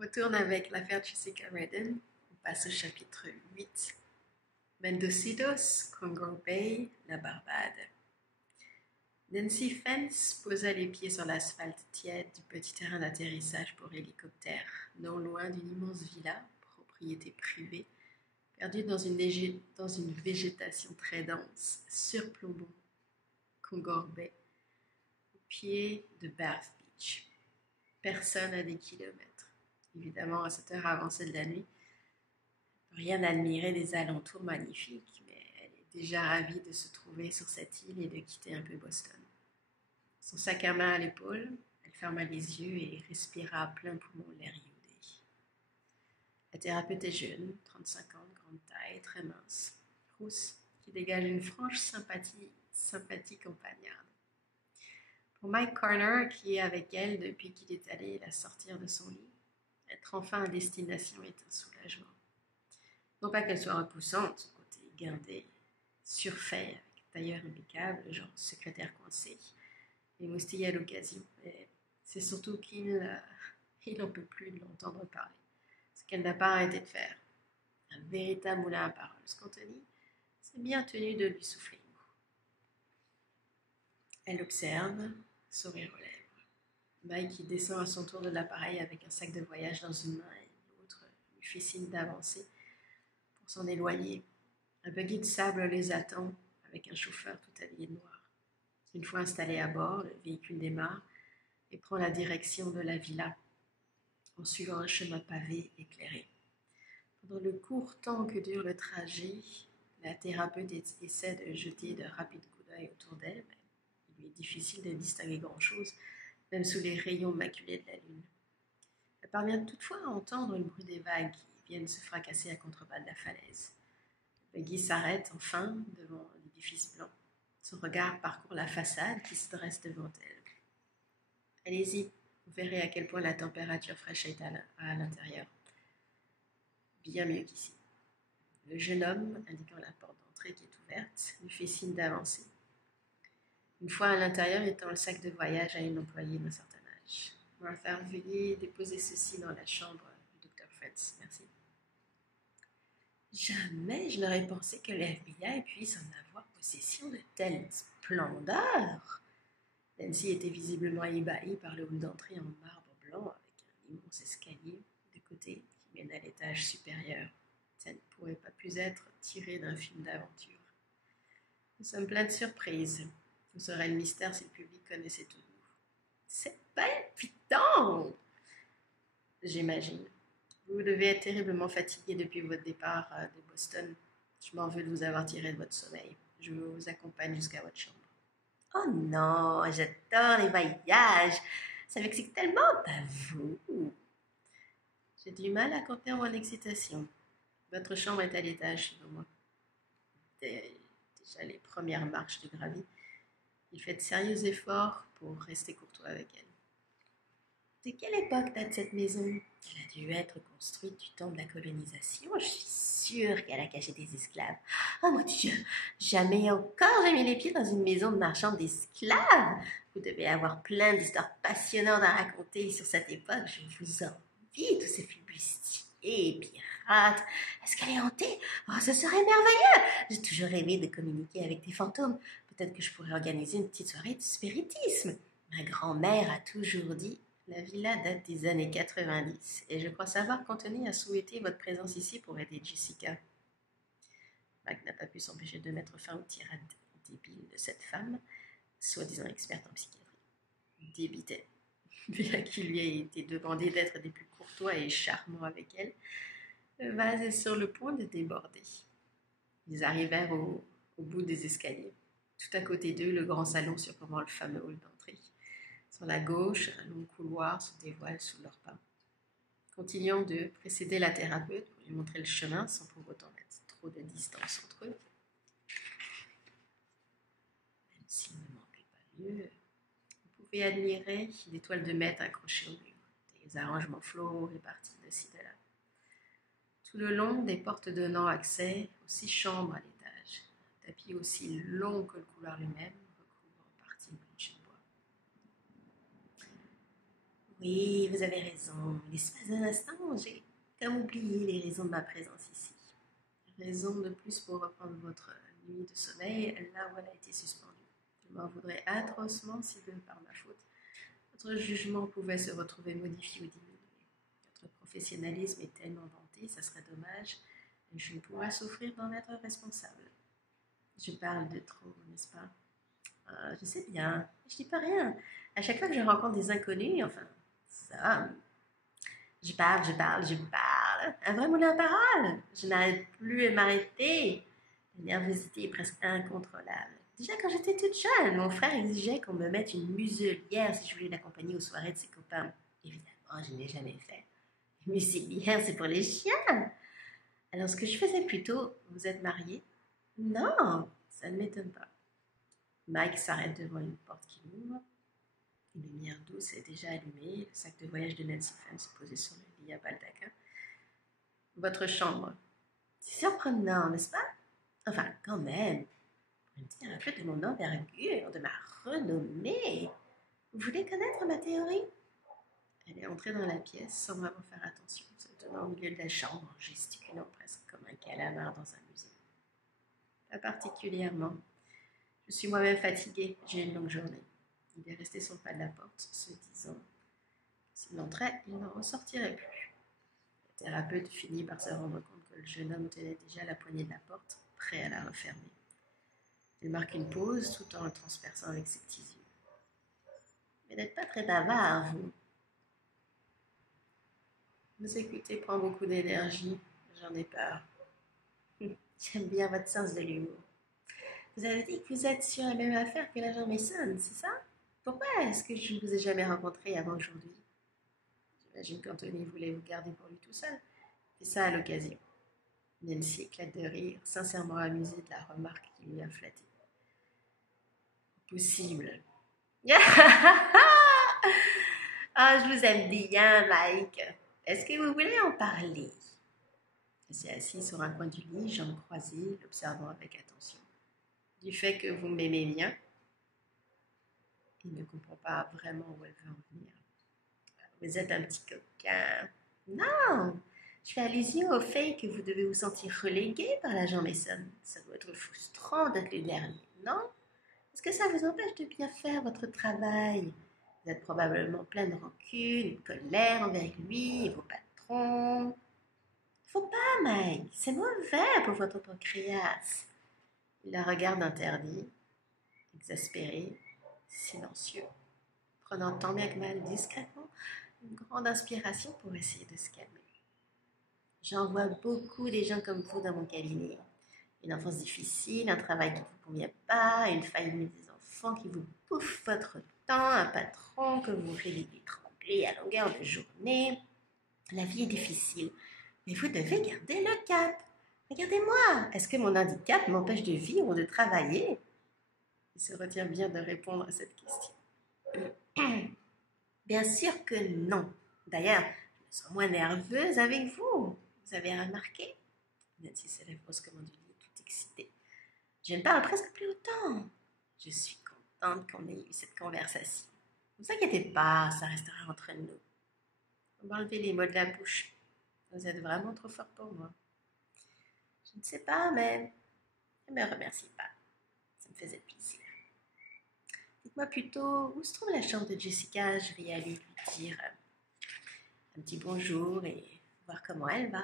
retourne avec l'affaire Jessica Redden. On passe au chapitre 8. Mendocitos, Congo Bay, la Barbade. Nancy Fence posa les pieds sur l'asphalte tiède du petit terrain d'atterrissage pour hélicoptère, non loin d'une immense villa, propriété privée, perdue dans une végétation très dense, surplombant Congo Bay, au pied de Bath Beach. Personne à des kilomètres. Évidemment, à cette heure avancée de la nuit, rien à admirer des alentours magnifiques, mais elle est déjà ravie de se trouver sur cette île et de quitter un peu Boston. Son sac à main à l'épaule, elle ferma les yeux et respira à plein poumon l'air iodé. La thérapeute est jeune, 35 ans, grande taille, très mince, rousse, qui dégage une franche sympathie campagnarde. Pour Mike Corner, qui est avec elle depuis qu'il est allé la sortir de son lit, être enfin à destination est un soulagement. Non pas qu'elle soit repoussante, son côté guindé, surfait, avec tailleur impeccable, genre secrétaire coincé, et moustillé à l'occasion. Mais c'est surtout qu'il n'en peut plus de l'entendre parler. Ce qu'elle n'a pas arrêté de faire. Un véritable moulin à paroles. Scantoni s'est bien tenu de lui souffler une mot. Elle observe, sourire aux lèvres. Mike qui descend à son tour de l'appareil avec un sac de voyage dans une main et l'autre lui fait signe d'avancer pour s'en éloigner. Un buggy de sable les attend avec un chauffeur tout habillé de noir. Une fois installé à bord, le véhicule démarre et prend la direction de la villa en suivant un chemin pavé éclairé. Pendant le court temps que dure le trajet, la thérapeute essaie de jeter de rapides coups d'œil autour d'elle, mais il lui est difficile de distinguer grand-chose, même sous les rayons maculés de la lune. Elle parvient toutefois à entendre le bruit des vagues qui viennent se fracasser à contrebas de la falaise. Le buggy s'arrête enfin devant l'édifice blanc. Son regard parcourt la façade qui se dresse devant elle. Allez-y, vous verrez à quel point la température fraîche est à l'intérieur. Bien mieux qu'ici. Le jeune homme, indiquant la porte d'entrée qui est ouverte, lui fait signe d'avancer. Une fois à l'intérieur, il tend le sac de voyage à une employée d'un certain âge. Martha, veuillez déposer ceci dans la chambre du Dr. Fritz. Merci. Jamais je n'aurais pensé que l'FBI puisse en avoir possession de telle splendeur. Nancy était visiblement ébahie par le hall d'entrée en marbre blanc avec un immense escalier de côté qui mène à l'étage supérieur. Ça ne pourrait pas plus être tiré d'un film d'aventure. Nous sommes pleins de surprises. Où serait le mystère si le public connaissait tout nous? C'est palpitant! J'imagine. Vous devez être terriblement fatigué depuis votre départ de Boston. Je m'en veux de vous avoir tiré de votre sommeil. Je vous accompagne jusqu'à votre chambre. Oh non, j'adore les voyages. Ça m'excite tellement, pas vous. J'ai du mal à contenir mon excitation. Votre chambre est à l'étage, selon moi. Déjà les premières marches de gravi. Il fait de sérieux efforts pour rester courtois avec elle. De quelle époque date cette maison? Elle a dû être construite du temps de la colonisation. Je suis sûre qu'elle a caché des esclaves. Oh mon Dieu, jamais encore j'ai mis les pieds dans une maison de marchand d'esclaves. Vous devez avoir plein d'histoires passionnantes à raconter sur cette époque. Je vous envie, tous ces flibustiers, pirates. Est-ce qu'elle est hantée? Oh, ce serait merveilleux. J'ai toujours rêvé de communiquer avec des fantômes. Peut-être que je pourrais organiser une petite soirée de spiritisme. Ma grand-mère a toujours dit: la villa date des années 90 et je crois savoir qu'Anthony a souhaité votre présence ici pour aider Jessica. Mac n'a pas pu s'empêcher de mettre fin aux tirades débiles de cette femme, soi-disant experte en psychiatrie. Débitait, bien qu'il lui ait été demandé d'être des plus courtois et charmants avec elle. Le vase est sur le point de déborder. Ils arrivèrent au bout des escaliers. Tout à côté d'eux, le grand salon surplombant le fameux hall d'entrée. Sur la gauche, un long couloir se dévoile sous leurs pas. Continuant de précéder la thérapeute pour lui montrer le chemin sans pour autant mettre trop de distance entre eux. Même s'il ne manquait pas lieu, vous pouvez admirer des toiles de maître accrochées au mur, des arrangements floraux répartis de ci de là. Tout le long des portes donnant accès aux 6 chambres à l'étage, un tapis aussi long que le couloir lui-même recouvre en partie une plancher de bois. Oui, vous avez raison. L'espace d'un instant, j'ai comme oublié les raisons de ma présence ici. Raison de plus pour reprendre votre nuit de sommeil là où elle a été suspendue. Je m'en voudrais atrocement si par ma faute, votre jugement pouvait se retrouver modifié ou diminué. Votre professionnalisme est tellement vanté, ça serait dommage. Je ne pourrais souffrir d'en être responsable. Je parle de trop, n'est-ce pas? Je sais bien, je dis pas rien. À chaque fois que je rencontre des inconnus, enfin, ça, je parle. Un vrai moulin à parole. Je n'arrête plus de m'arrêter. La nervosité est presque incontrôlable. Déjà, quand j'étais toute jeune, mon frère exigeait qu'on me mette une muselière si je voulais l'accompagner aux soirées de ses copains. Évidemment, je n'ai jamais fait. Une muselière, c'est pour les chiens. Alors, ce que je faisais plutôt, vous êtes marié? Non, ça ne m'étonne pas. Mike s'arrête devant une porte qui ouvre. Une lumière douce est déjà allumée. Le sac de voyage de Nancy Fence est posé sur le lit à baldaquin. Votre chambre. C'est surprenant, n'est-ce pas? Enfin, quand même. Pour une thérapeute de mon envergure, de ma renommée. Vous voulez connaître ma théorie? Elle est entrée dans la pièce sans vraiment faire attention, se tenant au milieu de la chambre, gesticulant presque comme un calamar dans un musée. Pas particulièrement. Je suis moi-même fatiguée, j'ai une longue journée. Il est resté sur le pas de la porte, se disant s'il entrait, il n'en ressortirait plus. Le thérapeute finit par se rendre compte que le jeune homme tenait déjà la poignée de la porte, prêt à la refermer. Il marque une pause tout en le transperçant avec ses petits yeux. Mais n'êtes pas très bavard, vous. Vous écoutez prend beaucoup d'énergie, j'en ai peur. J'aime bien votre sens de l'humour. Vous avez dit que vous êtes sur la même affaire que l'agent Mason, c'est ça? Pourquoi est-ce que je ne vous ai jamais rencontré avant aujourd'hui? J'imagine qu'Anthony voulait vous garder pour lui tout seul. Et ça à l'occasion. Nancy éclate de rire, sincèrement amusée de la remarque qui lui a flatté. Possible. Ah, je vous aime bien, Mike. Est-ce que vous voulez en parler? Il s'est assis sur un coin du lit, jambes croisées, l'observant avec attention. Du fait que vous m'aimez bien, il ne comprend pas vraiment où elle veut en venir. Vous êtes un petit coquin. Non, je fais allusion au fait que vous devez vous sentir relégué par l'agent Mason. Ça doit être frustrant d'être le dernier, non? Est-ce que ça vous empêche de bien faire votre travail? Vous êtes probablement plein de rancune, de colère envers lui et vos patrons. Faut pas, Mike, c'est mauvais pour votre pancréas. Il la regarde interdit, exaspéré, silencieux, prenant tant bien que mal discrètement une grande inspiration pour essayer de se calmer. J'en vois beaucoup des gens comme vous dans mon cabinet. Une enfance difficile, un travail qui ne vous convient pas, une famille des enfants qui vous bouffent votre temps, un patron que vous réveillez trembler à longueur de journée. La vie est difficile, mais vous devez garder le cap. Regardez-moi, est-ce que mon handicap m'empêche de vivre ou de travailler? Il se retient bien de répondre à cette question. Bien sûr que non. D'ailleurs, je me sens moins nerveuse avec vous. Vous avez remarqué? Nancy se lève brusquement du lit, toute excitée. Je ne parle presque plus autant. Je suis contente qu'on ait eu cette conversation. Ne vous inquiétez pas, ça restera entre nous. Vous m'enlevez les mots de la bouche. Vous êtes vraiment trop fort pour moi. Je ne sais pas, mais ne me remerciez pas. Ça me faisait plaisir. Dites-moi plutôt où se trouve la chambre de Jessica. Je vais aller lui dire un petit bonjour et voir comment elle va.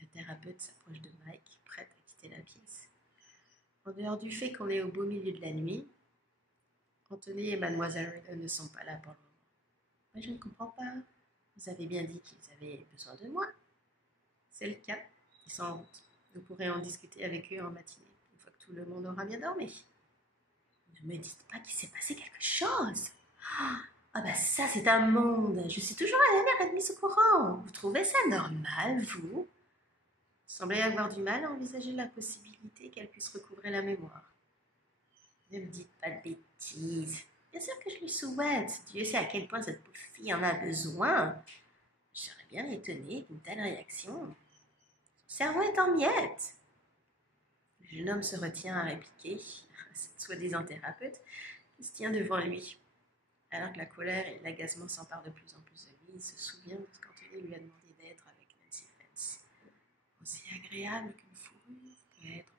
La thérapeute s'approche de Mike, prête à quitter la pièce. En dehors du fait qu'on est au beau milieu de la nuit, Anthony et Mademoiselle Regan ne sont pas là pour le moment. Mais je ne comprends pas. Vous avez bien dit qu'ils avaient besoin de moi. C'est le cas. Ils sont en route. Vous pourrez en discuter avec eux en matinée, une fois que tout le monde aura bien dormi. Ne me dites pas qu'il s'est passé quelque chose. Ah bah ça c'est un monde. Je suis toujours la dernière admise au courant. Vous trouvez ça normal, vous? Vous semblez avoir du mal à envisager la possibilité qu'elle puisse recouvrer la mémoire. Ne me dites pas de bêtises. Bien sûr que je lui souhaite. Dieu sait à quel point cette pauvre fille en a besoin. Je serais bien étonnée d'une telle réaction. Son cerveau est en miettes. Le jeune homme se retient à répliquer à cette soi-disant thérapeute qui se tient devant lui. Alors que la colère et l'agacement s'emparent de plus en plus de lui, il se souvient qu'Anthony lui a demandé d'être avec Nancy Fence. Aussi agréable qu'une fourrure peut être